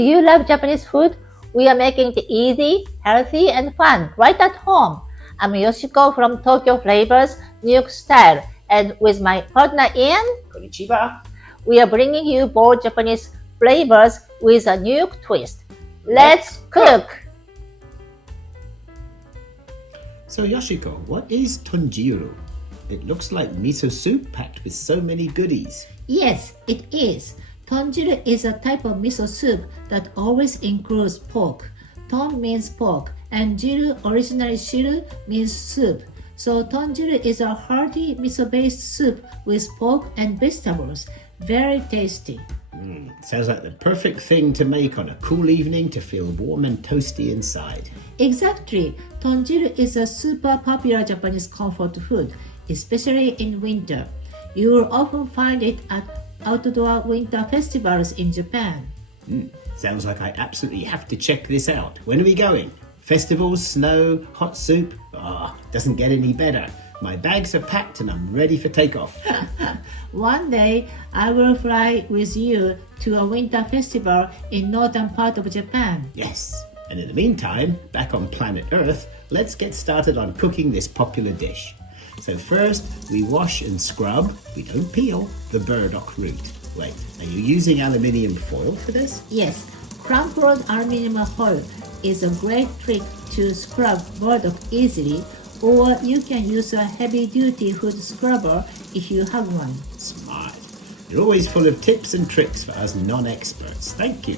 Do you love Japanese food? We are making it easy, healthy, and fun right at home. I'm Yoshiko from Tokyo Flavors, New York Style, and with my partner Ian, Konnichiwa. we are bringing you bold Japanese flavors with a New York twist. Let's cook! So Yoshiko, what is Tonjiru? It looks like miso soup packed with so many goodies. Yes, it is. Tonjiru is a type of miso soup that always includes pork. Ton means pork, and jiru, originally shiru, means soup. So tonjiru is a hearty miso-based soup with pork and vegetables. Very tasty. Sounds like the perfect thing to make on a cool evening to feel warm and toasty inside. Exactly. Tonjiru is a super popular Japanese comfort food, especially in winter. You will often find it at outdoor winter festivals in Japan. Sounds like I absolutely have to check this out. When are we going? Festivals, snow, hot soup? Doesn't get any better. My bags are packed and I'm ready for takeoff. One day, I will fly with you to a winter festival in northern part of Japan. Yes. And in the meantime, back on planet Earth, let's get started on cooking this popular dish. So first, we wash and scrub, we don't peel, the burdock root. Wait, are you using aluminium foil for this? Yes, crumpled aluminum foil is a great trick to scrub burdock easily, or you can use a heavy-duty food scrubber if you have one. Smart. You're always full of tips and tricks for us non-experts. Thank you.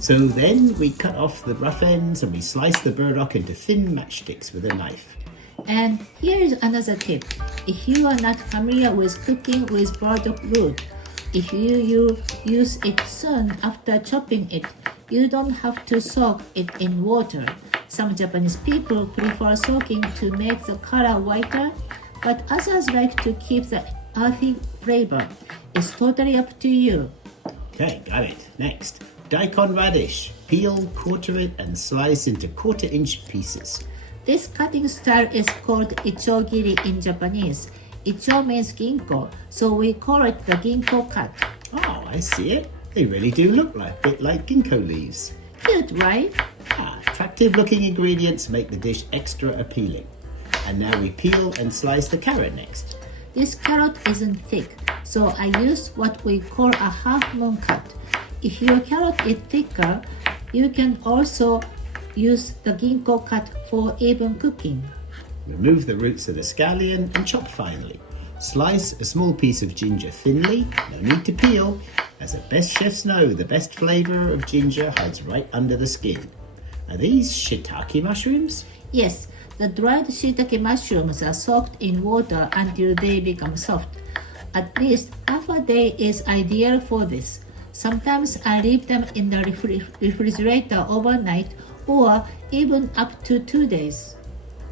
So then we cut off the rough ends and we slice the burdock into thin matchsticks with a knife. And here is another tip. If you are not familiar with cooking with burdock root, if you use it soon after chopping it, you don't have to soak it in water. Some Japanese people prefer soaking to make the color whiter, but others like to keep the earthy flavor. It's totally up to you. Okay, got it. Next, daikon radish. Peel, quarter it, and slice into quarter-inch pieces. This cutting style is called ichogiri in Japanese. Icho means ginkgo, so we call it the ginkgo cut. Oh, I see it. They really do look a bit like ginkgo leaves. Cute, right? Attractive-looking ingredients make the dish extra appealing. And now we peel and slice the carrot next. This carrot isn't thick, so I use what we call a half-moon cut. If your carrot is thicker, you can also use the ginkgo cut for even cooking. Remove the roots of the scallion and chop finely. Slice a small piece of ginger thinly, no need to peel. As the best chefs know, the best flavor of ginger hides right under the skin. Are these shiitake mushrooms? Yes, the dried shiitake mushrooms are soaked in water until they become soft. At least half a day is ideal for this. Sometimes I leave them in the refrigerator overnight or even up to 2 days.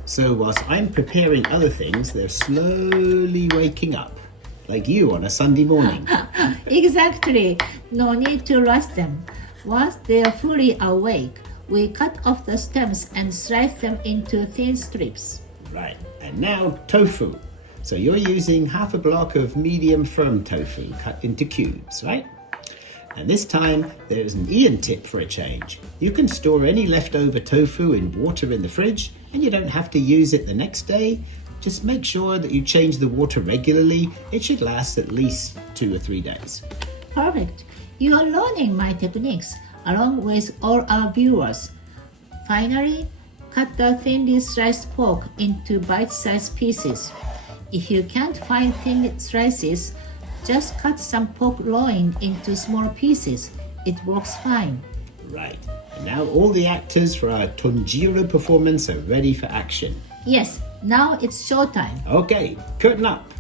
So whilst I'm preparing other things, they're slowly waking up. Like you on a Sunday morning. Exactly. No need to rush them. Once they are fully awake, we cut off the stems and slice them into thin strips. Right, and now tofu. So you're using half a block of medium firm tofu cut into cubes, right? And this time, there's an Ian tip for a change. You can store any leftover tofu in water in the fridge, and you don't have to use it the next day. Just make sure that you change the water regularly. It should last at least 2 or 3 days. Perfect. You are learning my techniques along with all our viewers. Finally, cut the thinly sliced pork into bite-sized pieces. If you can't find thin slices, just cut some pork loin into small pieces. It works fine. Right, and now all the actors for our Tonjiru performance are ready for action. Yes, now it's showtime. Okay, curtain up.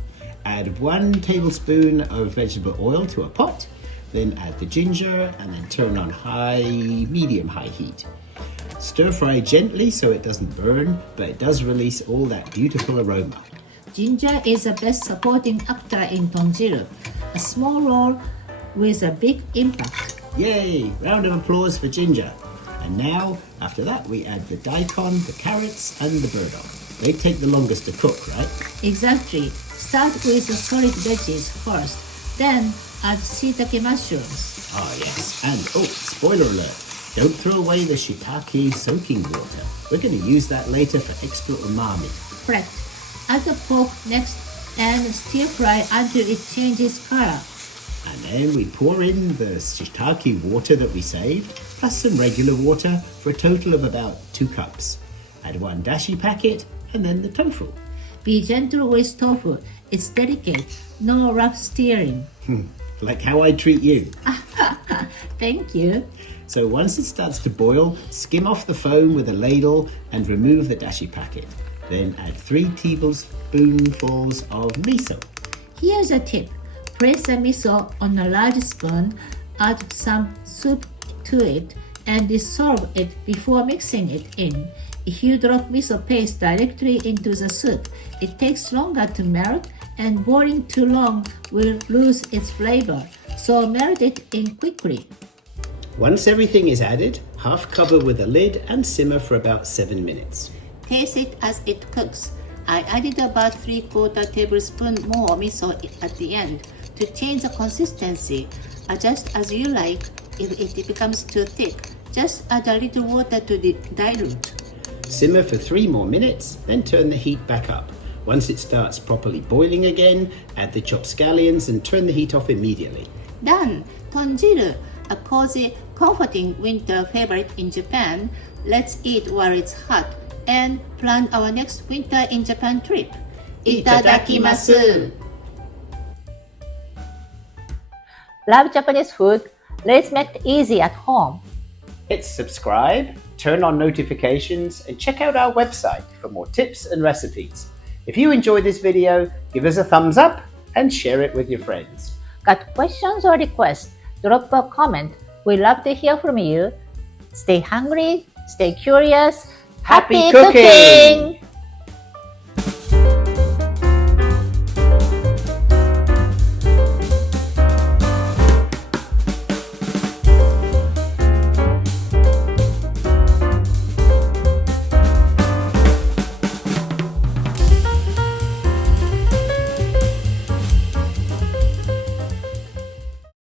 Add 1 tablespoon of vegetable oil to a pot, then add the ginger and then turn on medium-high heat. Stir fry gently so it doesn't burn, but it does release all that beautiful aroma. Ginger is the best supporting actor in Tonjiru. A small role with a big impact. Yay! Round of applause for Ginger. And now, after that, we add the daikon, the carrots, and the burdock. They take the longest to cook, right? Exactly. Start with the solid veggies first, then add shiitake mushrooms. Ah, yes. And, oh, spoiler alert. Don't throw away the shiitake soaking water. We're going to use that later for extra umami. Correct. Add the pork next and stir fry until it changes color. And then we pour in the shiitake water that we saved, plus some regular water for a total of about 2 cups. Add 1 dashi packet and then the tofu. Be gentle with tofu. It's delicate. No rough stirring. Like how I treat you. Thank you. So once it starts to boil, skim off the foam with a ladle and remove the dashi packet. Then add 3 tablespoonfuls of miso. Here's a tip. Place the miso on a large spoon, add some soup to it, and dissolve it before mixing it in. If you drop miso paste directly into the soup, it takes longer to melt, and boiling too long will lose its flavor. So melt it in quickly. Once everything is added, half cover with a lid and simmer for about 7 minutes. Taste it as it cooks. I added about 3/4 tablespoon more miso at the end to change the consistency. Adjust as you like. If it becomes too thick, just add a little water to dilute. Simmer for 3 more minutes, then turn the heat back up. Once it starts properly boiling again, add the chopped scallions and turn the heat off immediately. Done! Tonjiru, a cozy, comforting winter favorite in Japan. Let's eat while it's hot and plan our next winter in Japan trip. Itadakimasu! Love Japanese food? Let's make it easy at home. Hit subscribe, turn on notifications, and check out our website for more tips and recipes. If you enjoyed this video, give us a thumbs up and share it with your friends. Got questions or requests? Drop a comment. We love to hear from you. Stay hungry, stay curious. Happy Happy cooking! cooking!